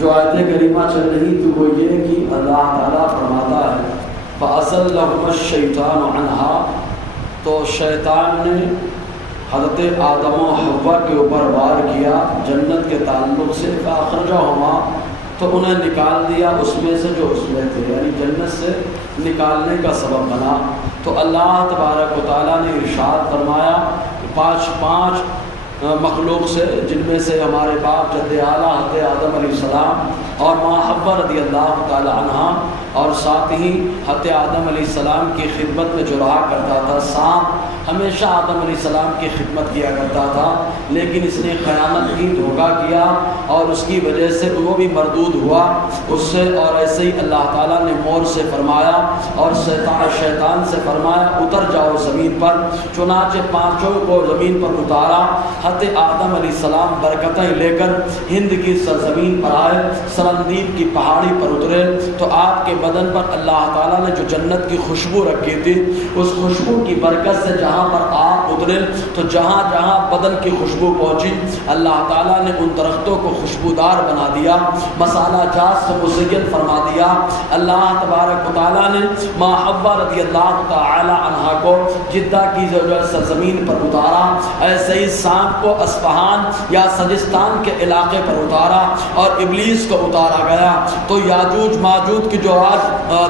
جو آیت کریمہ چل رہی تو وہ یہ کہ اللہ تعالیٰ فرماتا ہے فَأَزَلَّهُمَا الشَّيْطَانُ عَنْهَا، تو شیطان نے حضرت آدم و حوا کے اوپر وار کیا جنت کے تعلق سے، فَأَخْرَجَهُمَا، تو انہیں نکال دیا اس میں سے جو اس میں تھے، یعنی جنت سے نکالنے کا سبب بنا۔ تو اللہ تبارک و تعالیٰ نے ارشاد فرمایا پانچ مخلوق سے، جن میں سے ہمارے باپ جد اعلیٰ حضرت آدم علیہ السلام اور ماں حوا رضی اللہ تعالی عنہا، اور ساتھ ہی حضرت آدم علیہ السلام کی خدمت میں جو رہا کرتا تھا سانپ، ہمیشہ آدم علیہ السلام کی خدمت کیا کرتا تھا، لیکن اس نے خیانت کی، دھوکہ کیا، اور اس کی وجہ سے وہ بھی مردود ہوا اس سے۔ اور ایسے ہی اللہ تعالیٰ نے مور سے فرمایا اور شیطان سے فرمایا اتر جاؤ زمین پر، چنانچہ پانچوں کو زمین پر اتارا۔ حضرت آدم علیہ السلام برکتیں لے کر ہند کی سرزمین پر آئے، سرندیب کی پہاڑی پر اترے، تو آپ کے بدن پر اللہ تعالیٰ نے جو جنت کی خوشبو رکھی تھی، اس خوشبو کی برکت سے جہاں پر آپ اترے تو جہاں جہاں بدن کی خوشبو پہنچی اللہ تعالیٰ نے ان درختوں کو خوشبودار بنا دیا، مسالہ جات سے مزین فرما دیا۔ اللہ تبارک و تعالیٰ نے ماں حوا رضی اللہ تعالی عنہا کو جدہ کی سرزمین پر اتارا، ایسے ہی سانپ کو اصفہان یا سجستان کے علاقے پر اتارا، اور ابلیس کو اتارا گیا تو یاجوج ماجوج کی جو آج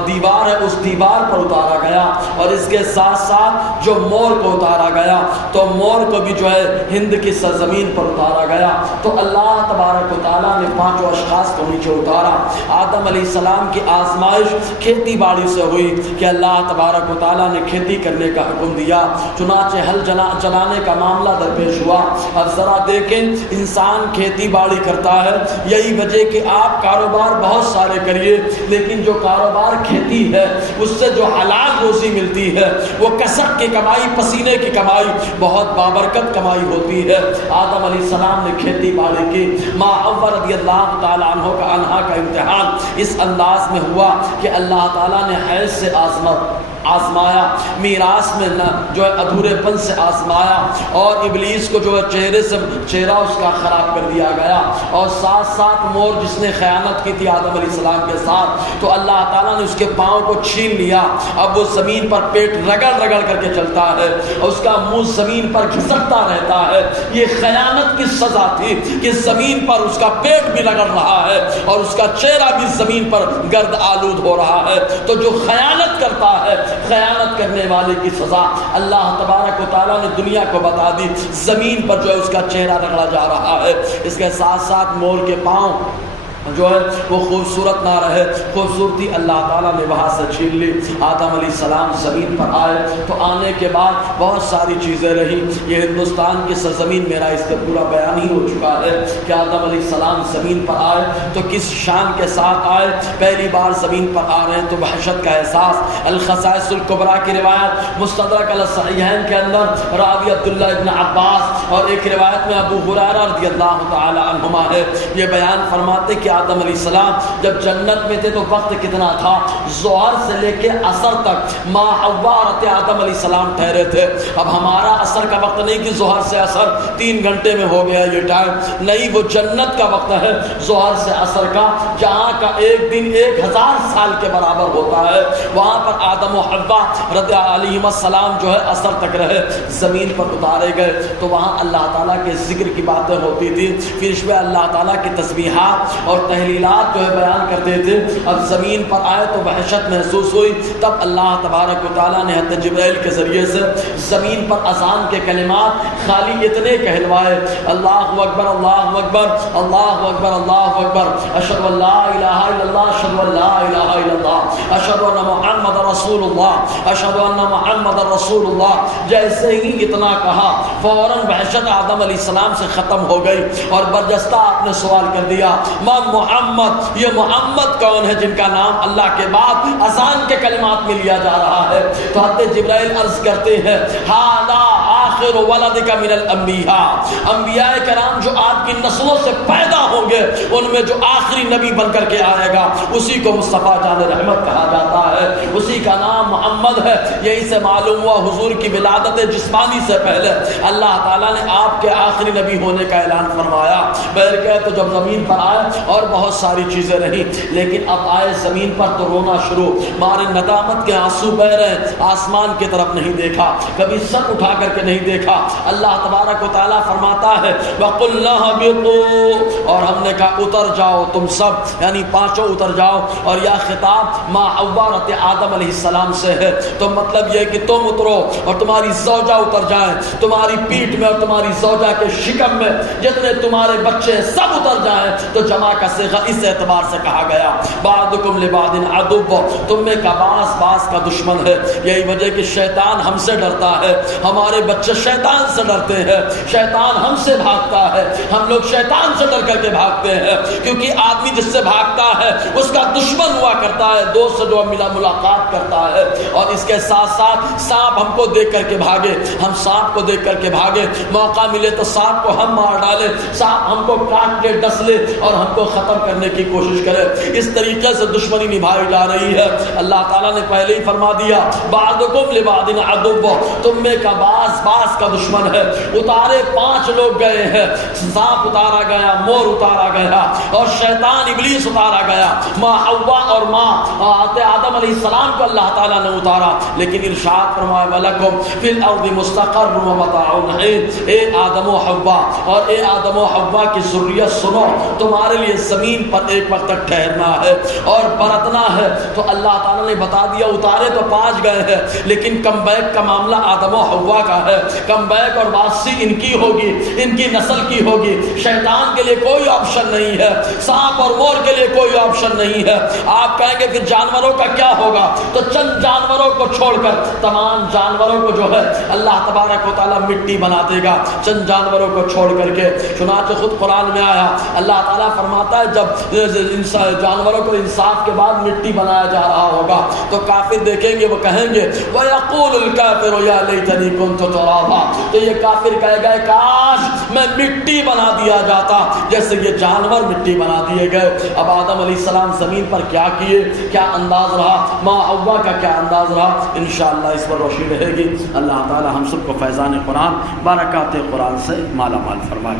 دیوار ہے اس دیوار پر اتارا گیا، اور اس کے ساتھ ساتھ جو مور کو اتارا گیا تو مور کو بھی جو ہے ہند کی سرزمین پر اتارا گیا۔ تو اللہ تبارک و تعالیٰ نے پانچوں اشخاص کو نیچے اتارا۔ آدم علیہ السلام کی آزمائش کھیتی باڑی سے ہوئی کہ اللہ تبارک و تعالیٰ نے کھیتی کرنے کا حکم دیا، چنانچہ ہل چلانے کا معاملہ درپیش ہوا۔ اب ذرا دیکھیں انسان کھیتی باڑی کرتا ہے، یہی وجہ کہ آپ کاروبار بہت سارے کریے، لیکن جو کاروبار کھیتی ہے اس سے جو حلال روزی ملتی ہے وہ کسب کی کمائی، پسینے کی کمائی، بہت بابرکت کمائی ہوتی ہے۔ آدم علیہ السلام نے کھیتی باڑی کی، ماں حوا رضی اللہ تعالی عنہا کا امتحان اس انداز میں ہوا کہ اللہ تعالیٰ نے حیض سے آزمایا، میراث میں جو ہے ادھورے پن سے آزمایا، اور ابلیس کو جو ہے چہرہ اس کا خراب کر دیا گیا، اور ساتھ ساتھ مور جس نے خیانت کی تھی آدم علیہ السلام کے ساتھ، تو اللہ تعالیٰ نے اس کے پاؤں کو چھین لیا۔ اب وہ زمین پر پیٹ رگڑ رگڑ کر کے چلتا ہے، اور اس کا منہ زمین پر گھسکتا رہتا ہے۔ یہ خیانت کی سزا تھی کہ زمین پر اس کا پیٹ بھی رگڑ رہا ہے اور اس کا چہرہ بھی زمین پر گرد آلود ہو رہا ہے۔ تو جو خیانت کرتا ہے، خیانت کرنے والے کی سزا اللہ تبارک و تعالیٰ نے دنیا کو بتا دی، زمین پر جو ہے اس کا چہرہ رگڑا جا رہا ہے۔ اس کے ساتھ ساتھ مور کے پاؤں جو ہے وہ خوبصورت نہ رہے، خوبصورتی اللہ تعالیٰ نے وہاں سے چھین لی۔ آدم علیہ السلام زمین پر آئے تو آنے کے بعد بہت ساری چیزیں رہی۔ یہ ہندوستان کی سرزمین میرا اس کا پورا بیان ہی ہو چکا ہے کہ آدم علیہ السلام زمین پر آئے تو کس شان کے ساتھ آئے۔ پہلی بار زمین پر آ رہے ہیں تو وحشت کا احساس۔ الخصائص الکبریٰ کی روایت مستدرک علی الصحیحین کے اندر راوی عبداللہ ابن عباس اور ایک روایت میں ابو ہریرہ رضی اللہ تعالی عنہما ہے، یہ بیان فرماتے کہ آدم علیہ السلام جب جنت میں تھے تو وقت کتنا تھا، ظہر سے لے کے عصر تک ماں حوا اور آدم علیہ السلام ٹھہرے تھے۔ اب ہمارا عصر کا وقت نہیں کہ ظہر سے عصر 3 گھنٹے میں ہو گیا یہ ٹائم، نہیں، وہ جنت کا وقت ہے ظہر سے عصر کا، جہاں کا ایک دن 1000 سال کے برابر ہوتا ہے۔ وہاں پر آدم و حوا رضی علیہم السلام جو ہے عصر تک رہے، زمین پر اتارے گئے تو وہاں اللہ تعالیٰ کے ذکر کی باتیں ہوتی تھی، پھر اس میں اللہ تعالیٰ کی تسبیحات اور تحلیلات جو ہے بیان کرتے تھے۔ اب زمین پر آئے تو وحشت محسوس ہوئی، تب اللہ تبارک و تعالیٰ نے حضرت جبرائیل کے ذریعے سے زمین پر اذان کے کلمات خالی اتنے کہلوائے، اللہ اکبر اللہ اکبر اللہ اکبر اللہ اکبر، اشہد ان لا الہ الا اللہ اشہد ان لا الہ الا اللہ اشہد ان محمد رسول اللہ اشہد ان محمد رسول اللہ۔ جیسے ہی اتنا کہا فوراً وحشت آدم علیہ السلام سے ختم ہو گئی، اور برجستہ آپ نے سوال کر دیا محمد، یہ محمد کون ہے جن کا نام اللہ کے بعد اذان کے کلمات میں لیا جا رہا ہے؟ تو حضرت جبرائیل عرض کرتے ہیں ہذا آخر ولدک من الانبیاء، انبیاء کرام جو آپ کی نسلوں سے پیدا ہوں گے ان میں جو آخری نبی بن کر کے آئے گا اسی کو مصطفیٰ جان رحمت کہا جاتا ہے، اسی کا نام محمد ہے۔ یہی سے معلوم ہوا حضور کی ولادت جسمانی سے پہلے اللہ تعالیٰ نے آپ کے آخری نبی ہونے کا اعلان فرمایا۔ بہرکیف تو جب زمین پر آئے اور بہت ساری چیزیں رہیں، لیکن اب آئے زمین پر تو رونا شروع، مارے ندامت کے آنسو بہ رہے، آسمان کی طرف نہیں دیکھا، کبھی سر اٹھا کر کے نہیں دیکھا۔ اللہ تبارک و تعالیٰ فرماتا ہے وَقُلْنَا اهْبِطُوا، اور ہم نے کہا اتر جاؤ تم سب، یعنی پانچوں اتر جاؤ، اور یا خطاب ماں حوا رت آدم علیہ السلام سے ہے، تو مطلب یہ کہ تم اترو اور تمہاری زوجہ اتر جائیں، تمہاری پیٹھ میں اور تمہاری زوجہ کے شکم میں جتنے تمہارے بچے سب اتر جائیں۔ تو جمع کا صیغہ اس اعتبار سے کہا گیا بعضکم لبعض عدو، تم میں کا بعض کا دشمن ہے۔ یہی وجہ کہ شیطان ہم سے ڈرتا ہے، ہمارے بچے شیطان سے ڈرتے ہیں، شیطان ہم سے بھاگتا ہے، ہم لوگ شیطان سے ڈر کر کے بھاگتے ہیں، کیونکہ آدمی جس سے بھاگتا ہے اس کا دشمن ہوا کرتا ہے، دوست سے جو ملاقات کرتا ہے۔ اور اس کے ساتھ ساتھ سانپ ہم کو دیکھ کر کے بھاگے، ہم سانپ کو دیکھ کر کے بھاگے، موقع ملے تو سانپ کو ہم مار ڈالے، سانپ ہم کو کاٹ لے ڈس لے اور ہم کو ختم کرنے کی کوشش کرے۔ اس طریقے سے دشمنی نبھائی جا رہی ہے۔ اللہ تعالیٰ نے پہلے ہی فرما دیا بعضکم لبعض عدو، تم میں کا بعض کا دشمن ہے۔ اتارے 5 لوگ گئے ہیں، سانپ اتارا گیا، مور اتارا گیا اور شیطان ابلیس اتارا گیا، ماں حوا اور ماں آدم علیہ السلام کو اللہ تعالیٰ نے اتارا، لیکن ارشاد فرمایا وَلَكُمْ فِي الْأَرْضِ مُسْتَقَرٌّ وَمَتَاعٌ حِينٌ، اے آدم و حوا اور اے آدم و حوا کی ذریت سنو، تمہارے لیے زمین پر ایک وقت تک ٹھہرنا ہے اور برتنا ہے۔ تو اللہ تعالیٰ نے بتا دیا اتارے تو 5 گئے ہیں، لیکن کم بیک کا معاملہ آدم و حوا کا ہے، کم بیک اور واپسی ان کی ہوگی، ان کی نسل کی ہوگی۔ شیطان کے لیے کوئی آپشن نہیں ہے، سانپ اور مور کے لیے کوئی آپشن نہیں ہے۔ آپ کہیں گے پھر جانوروں کا کیا ہوگا؟ تو چند جانوروں کو چھوڑ کر تمام جانوروں کو جو ہے اللہ تبارک و تعالیٰ مٹی بنا دے گا، چند جانوروں کو چھوڑ کر کے۔ چنانچہ خود قرآن میں آیا، اللہ تعالیٰ فرماتا ہے جب جانوروں کو انصاف کے بعد مٹی بنایا جا رہا ہوگا تو کافر دیکھیں گے، وہ کہیں گے وَيَقُولُ الْكَافِرُ يَا لَيْتَنِي كُنتُ تُرَابًا، تو یہ کافر کہے گا کاش میں مٹی بنا دیا جاتا جیسے یہ جانور مٹی بنا دیے گئے۔ اب آدم علیہ السلام زمین پر کیا کیے، کیا انداز رہا، ماں حوا کا کیا انداز رہا، انشاءاللہ اس پر روشنی رہے گی۔ اللہ تعالی ہم سب کو فیضان قرآن، برکات قرآن سے مالا مال فرمائے۔